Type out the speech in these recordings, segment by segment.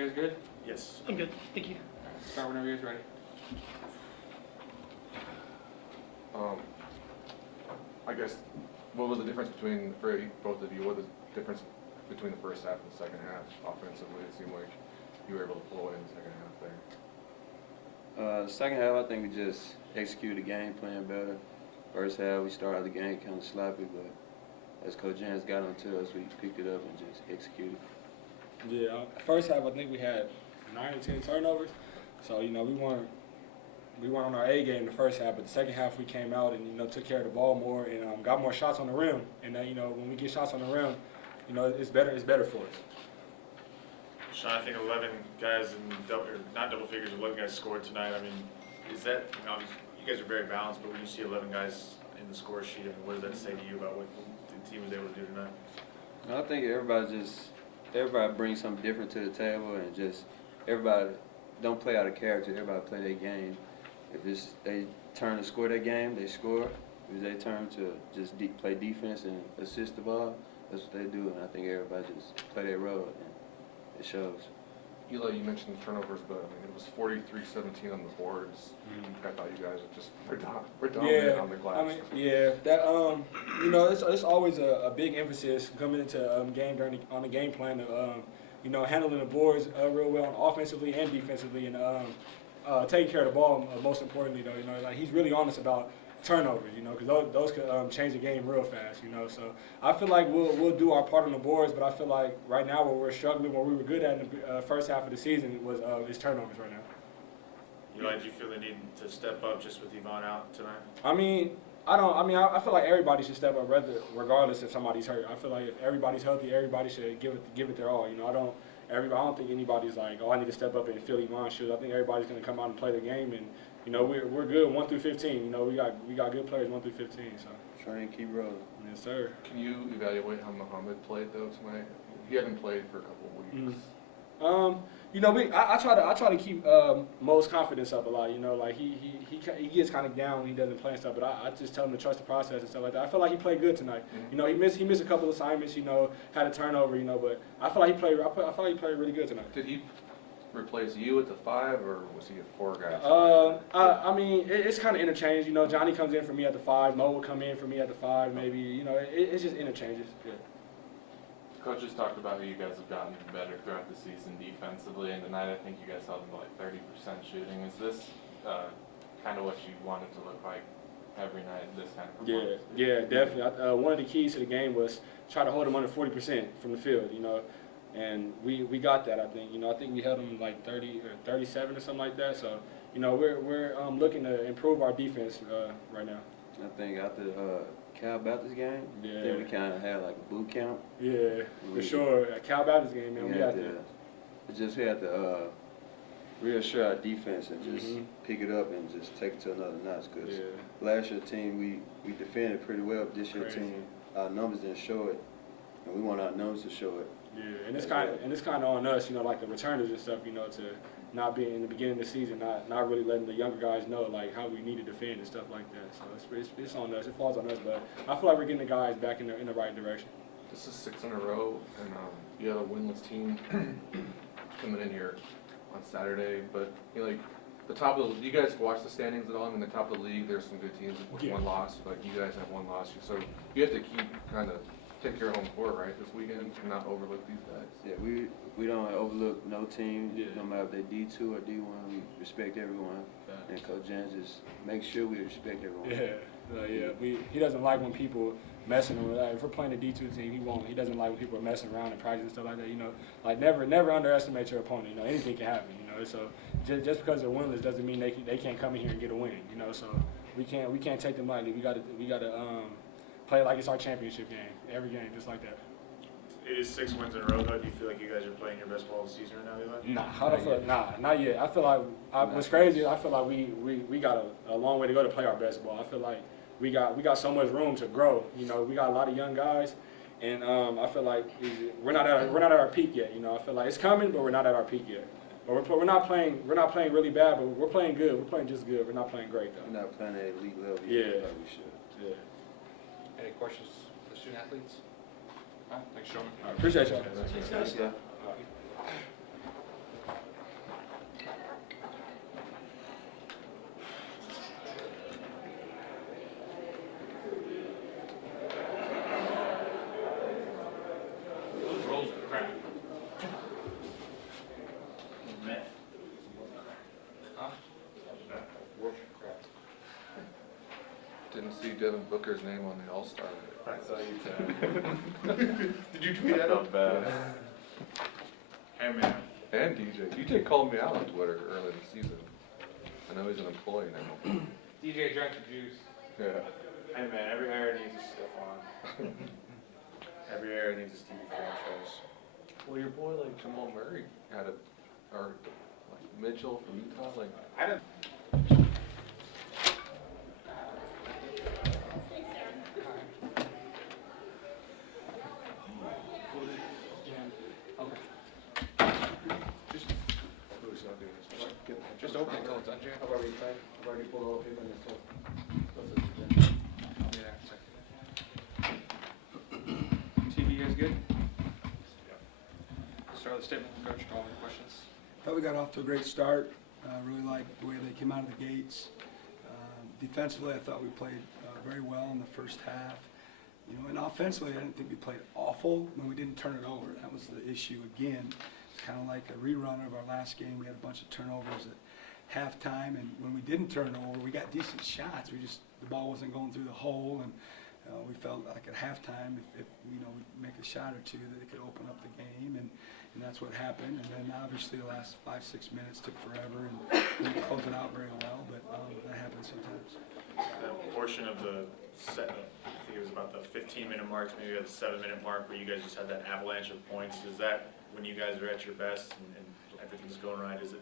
you guys good? Yes. I'm good. Thank you. Start whenever you guys ready. I guess, what was the difference between, for both of you, what was the difference between the first half and the second half offensively? It seemed like you were able to pull it in the second half there. Second half, I think we just executed the game plan better. First half, we started the game kind of sloppy, but as Coach Jans got onto us, we picked it up and just executed. Yeah, first half I think we had 9 or 10 turnovers, so we weren't on our A game the first half, but the second half we came out and took care of the ball more and got more shots on the rim. And when we get shots on the rim, it's better for us. Shun, I think 11 guys in not double figures, 11 guys scored tonight. I mean, is that, obviously, you guys are very balanced, but when you see 11 guys in the score sheet, I mean, what does that say to you about what the team was able to do tonight? I think everybody brings something different to the table, and just everybody don't play out of character. Everybody play their game. If they turn to score their game, they score. If they turn to just play defense and assist the ball, that's what they do. And I think everybody just play their role, and it shows. Eli, you mentioned turnovers, but I mean, it was 43-17 on the boards. I thought you guys were dominant on the glass. I mean, yeah, that it's always a big emphasis coming into game on the game plan of handling the boards real well offensively and defensively, and taking care of the ball. Most importantly, though, like he's really honest about turnovers, because those could change the game real fast, So I feel like we'll do our part on the boards, but I feel like right now where we're struggling, what we were good at in the first half of the season is turnovers right now. Eli, did you feel the need to step up just with Yvonne out tonight? I feel like everybody should step up regardless if somebody's hurt. I feel like if everybody's healthy, everybody should give it their all. I don't think anybody's like, oh, I need to step up and fill Yvonne's shoes. I think everybody's going to come out and play the game, and we're good 1 through 15. We got good players 1 through 15. So Try and keep rolling. yes, sir. Can you evaluate how Muhammad played though tonight? He hadn't played for a couple of weeks. I try to keep Mo's confidence up a lot. Like he gets kind of down when he doesn't play and stuff. But I just tell him to trust the process and stuff like that. I feel like he played good tonight. He missed a couple of assignments. Had a turnover. But I feel like he played. I feel like he played really good tonight. Did he replace you at the 5, or was he a 4 guy? It's kind of interchange. Johnny comes in for me at the 5. Mo will come in for me at the 5. Maybe it's just interchanges. Yeah. Coach just talked about how you guys have gotten better throughout the season defensively, and tonight I think you guys held them to like 30% shooting. Is this kind of what you wanted to look like every night, this kind of performance? Yeah, definitely. One of the keys to the game was try to hold them under 40% from the field, and we got that, I think. I think we held them like 30 or 37 or something like that. So, we're looking to improve our defense right now. I think after Cal Baptist game, then we kind of had like a boot camp. Yeah, for sure. At Cal Baptist game, man, we had to. We had to reassure our defense and just pick it up and just take it to another notch. Because last year's team, we defended pretty well. But this year's team, our numbers didn't show it, and we want our numbers to show it. Yeah, and it's kind of on us, like the returners and stuff, to not being in the beginning of the season, not really letting the younger guys know like how we need to defend and stuff like that. So it's on us. It falls on us, but I feel like we're getting the guys back in the right direction. This is 6 in a row, and you had a winless team coming in here on Saturday. But like the top of do you guys watch the standings at all? I mean, the top of the league, there's some good teams with 1 loss, but you guys have 1 loss. So you have to keep kind of take care of home court, right, this weekend, and not overlook these guys. Yeah, we don't overlook no team, no matter if they're D2 or D1. We respect everyone. And Coach Jans just make sure we respect everyone. He doesn't like when people messing around. If we're playing a D2 team, he doesn't like when people are messing around in practice and stuff like that. Like never underestimate your opponent. Anything can happen. So just because they're winless doesn't mean they can't come in here and get a win. So we can't take them lightly. We got to play like it's our championship game. Every game, just like that. It is 6 wins in a row, though. Do you feel like you guys are playing your best ball of the season right now, Eli? Not yet. I feel like what's crazy. I feel like we got a long way to go to play our best ball. I feel like we got so much room to grow. We got a lot of young guys, and I feel like we're not at our peak yet. I feel like it's coming, but we're not at our peak yet. But we're not playing really bad, but we're playing good. We're playing just good. We're not playing great though. We're not playing at elite level yet like we should. Yeah. Any questions for the student athletes? Thanks, Shun. Appreciate y'all. Thanks, guys. Devin Booker's name on the All-Star. I saw you. Did you tweet I at him? felt bad. Hey man, And DJ called me out on Twitter early in the season. I know he's an employee now. DJ drank the juice. Yeah. hey man, every area needs a stuff on. Every area needs a Stevie franchise. Well, your boy like Jamal Murray had a, or like Mitchell from Utah, like. I didn't. Just open it until it's done, Jay. I've already typed, I've already pulled all the paper and stuff. Yeah. TV, you guys good? Start with the statement, Coach. Call any questions? Thought we got off to a great start. Really liked the way they came out of the gates. Defensively, I thought we played very well in the first half. You know, and offensively, I didn't think we played awful when we didn't turn it over. That was the issue again. It's kind of like a rerun of our last game. We had a bunch of turnovers at halftime, and when we didn't turn over, we got decent shots. The ball wasn't going through the hole, and we felt like at halftime, if you know, we make a shot or two, that it could open up the game, and that's what happened. And then obviously the last 5-6 minutes took forever, and we didn't close it out very well, but that happens sometimes. That portion of the set, I think it was about the 15-minute marks, maybe at the 7-minute mark, where you guys just had that avalanche of points. Is that when you guys are at your best and everything's going right? Is it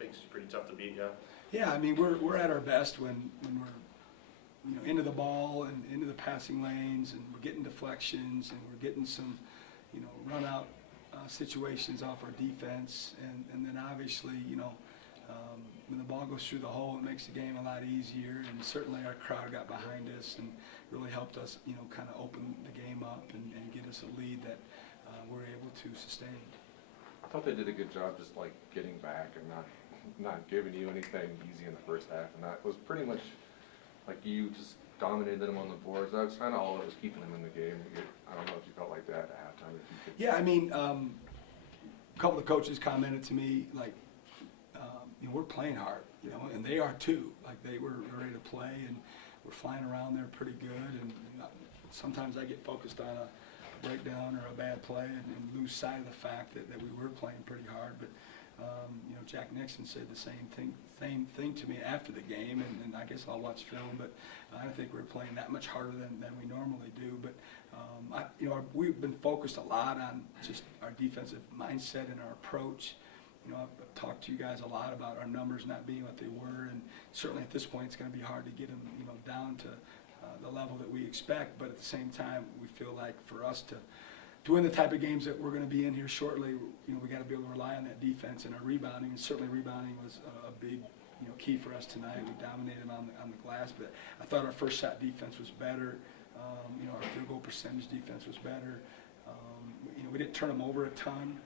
makes it pretty tough to beat? Yeah. Yeah, I mean we're at our best when we're, you know, into the ball and into the passing lanes, and we're getting deflections, and we're getting some, you know, run out situations off our defense, and then obviously, you know, when the ball goes through the hole, it makes the game a lot easier, and certainly our crowd got behind us and really helped us, you know, kind of open the game up and get us a lead that we're able to sustain. I thought they did a good job just like getting back and not giving you anything easy in the first half, and that was pretty much like you just dominated them on the boards. That was kind of all that was keeping them in the game. I don't know if you felt like that at halftime. If you could. Yeah, I mean, a couple of coaches commented to me like, you know, we're playing hard, you know, and they are too. Like they were ready to play, and we're flying around there pretty good. And sometimes I get focused on a breakdown or a bad play and lose sight of the fact that we were playing pretty hard. But you know, Jack Nixon said the same thing to me after the game, and I guess I'll watch film. But I don't think we're playing that much harder than we normally do. But you know, we've been focused a lot on just our defensive mindset and our approach. You know, I've talked to you guys a lot about our numbers not being what they were, and certainly at this point it's going to be hard to get them, you know, down to the level that we expect. But at the same time, we feel like for us to win the type of games that we're going to be in here shortly, you know, we got to be able to rely on that defense and our rebounding. And certainly rebounding was a big, you know, key for us tonight. We dominated on the glass, but I thought our first shot defense was better. You know, our field goal percentage defense was better. You know, we didn't turn them over a ton.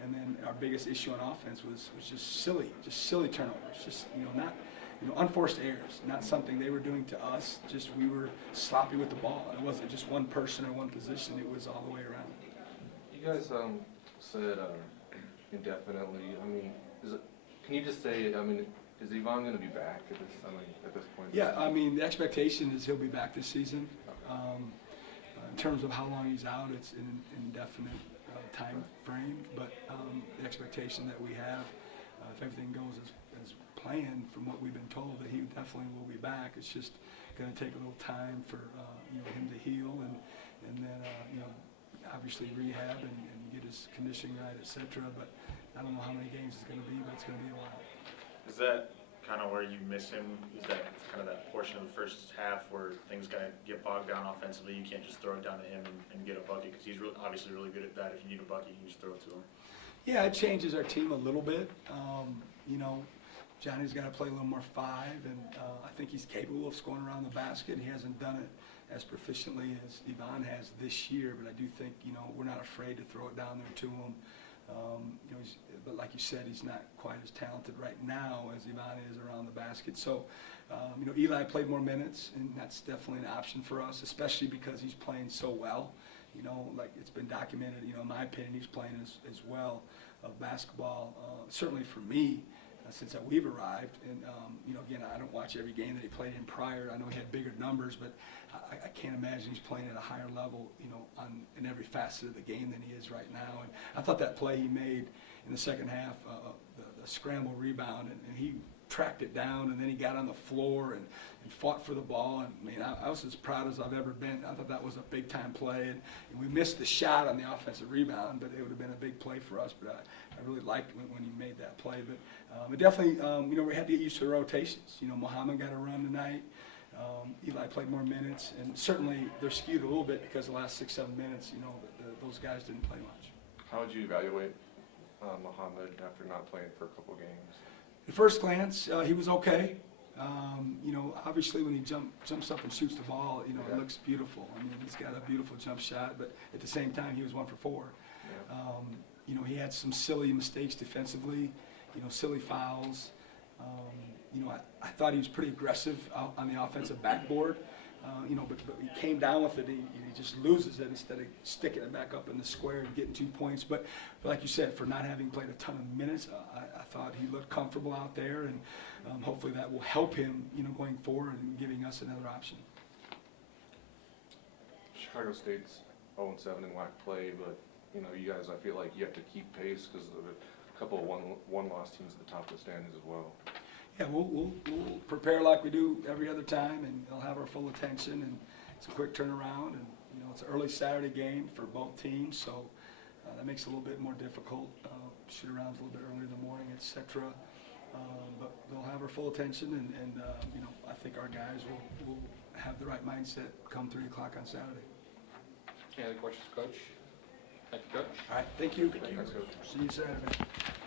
And then our biggest issue on offense was just silly turnovers. Just, you know, not, you know, unforced errors. Not something they were doing to us. Just we were sloppy with the ball. It wasn't just one person or one position. It was all the way around. You guys said indefinitely. I mean, can you just say? I mean, is Ivan going to be back at this? I mean, at this point. Yeah, I mean, the expectation is he'll be back this season. In terms of how long he's out, it's an indefinite time frame, but the expectation that we have, if everything goes as planned from what we've been told, that he definitely will be back. It's just going to take a little time for you know, him to heal, and then you know, obviously rehab and get his conditioning right, etc. But I don't know how many games it's going to be, but it's going to be a while. Is that kind of where you miss him? Is that kind of that portion of the first half where things kind of get bogged down offensively? You can't just throw it down to him and get a bucket, because he's obviously really good at that. If you need a bucket, you can just throw it to him. Yeah, it changes our team a little bit. You know, Johnny's got to play a little more 5, and I think he's capable of scoring around the basket. He hasn't done it as proficiently as Ivan has this year, but I do think, you know, we're not afraid to throw it down there to him. You know, but like you said, he's not quite as talented right now as Ivan is around the basket. So, you know, Eli played more minutes, and that's definitely an option for us, especially because he's playing so well. You know, like it's been documented, you know, in my opinion, he's playing as well of basketball. Certainly for me, since we've arrived. And, you know, again, I don't watch every game that he played in prior. I know he had bigger numbers, but I can't imagine he's playing at a higher level, you know, in every facet of the game than he is right now. And I thought that play he made in the second half, the scramble rebound, and he tracked it down, and then he got on the floor and fought for the ball. And I mean, I was as proud as I've ever been. I thought that was a big-time play, and we missed the shot on the offensive rebound, but it would have been a big play for us. But I really liked when he made that play. But definitely, you know, we had to get used to the rotations. You know, Muhammad got a run tonight. Eli played more minutes, and certainly they're skewed a little bit because the last 6-7 minutes, you know, those guys didn't play much. How would you evaluate Muhammad after not playing for a couple games? At first glance, he was okay. You know, obviously when he jumps up and shoots the ball, you know, it looks beautiful. I mean, he's got a beautiful jump shot, but at the same time, he was 1 for 4. Yeah. You know, he had some silly mistakes defensively, you know, silly fouls. You know, I thought he was pretty aggressive out on the offensive backboard. You know, but he came down with it. He just loses it instead of sticking it back up in the square and getting 2 points. But like you said, for not having played a ton of minutes, I thought he looked comfortable out there, and hopefully that will help him, you know, going forward and giving us another option. Chicago State's 0-7 in WAC play, but you know, you guys, I feel like you have to keep pace because of a couple of one-loss teams at the top of the standings as well. Yeah, we'll prepare like we do every other time, and they'll have our full attention. And it's a quick turnaround, and you know, it's an early Saturday game for both teams, so that makes it a little bit more difficult. Shoot around a little bit early in the morning, etc. But they'll have our full attention, and you know, I think our guys will have the right mindset come 3 o'clock on Saturday. Any other questions, Coach? Thank you, Coach. All right, thank you. Thanks, Coach. See you Saturday.